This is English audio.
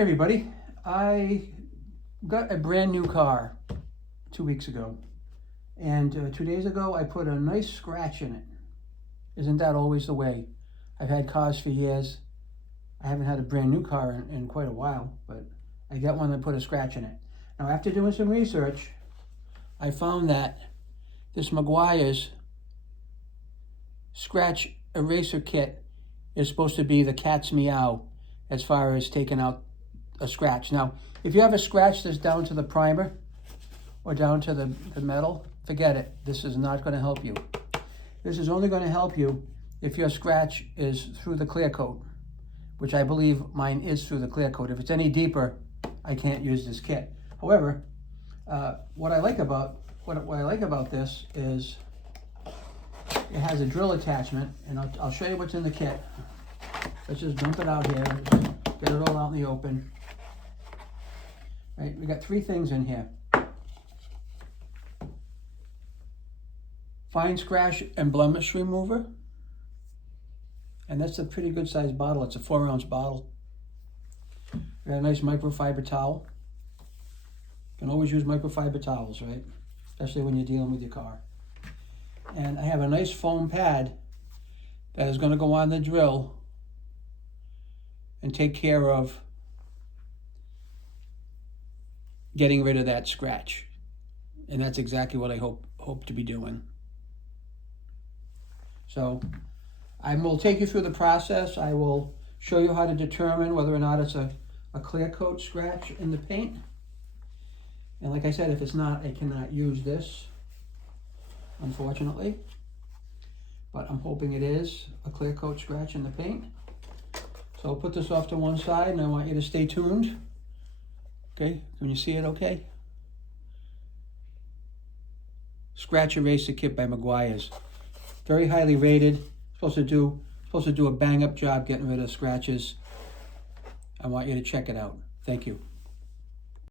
Hey everybody, I got a brand new car 2 weeks ago, and 2 days ago I put a nice scratch in it. Isn't that always the way? I've had cars for years. I haven't had a brand new car in quite a while, but I got one that put a scratch in it. Now after doing some research, I found that this Meguiar's scratch eraser kit is supposed to be the cat's meow as far as taking out a scratch. Now, if you have a scratch that's down to the primer or down to the metal, forget it. This is not going to help you. This is only going to help you if your scratch is through the clear coat, which I believe mine is through the clear coat. If it's any deeper, I can't use this kit. However, what I like about this is it has a drill attachment, and I'll show you what's in the kit. Let's just dump it out here, get it all out in the open. Right, we got 3 things in here. Fine scratch and blemish remover. And that's a pretty good sized bottle. It's a 4-ounce bottle. We got a nice microfiber towel. You can always use microfiber towels, right? Especially when you're dealing with your car. And I have a nice foam pad that is going to go on the drill and take care of getting rid of that scratch. And that's exactly what I hope to be doing. So I will take you through the process. I will show you how to determine whether or not it's a clear coat scratch in the paint. And like I said, if it's not, I cannot use this, unfortunately. But I'm hoping it is a clear coat scratch in the paint. So I'll put this off to one side, and I want you to stay tuned. Okay, can you see it okay? Scratch eraser kit by Meguiars. Very highly rated. Supposed to do a bang up job getting rid of scratches. I want you to check it out. Thank you.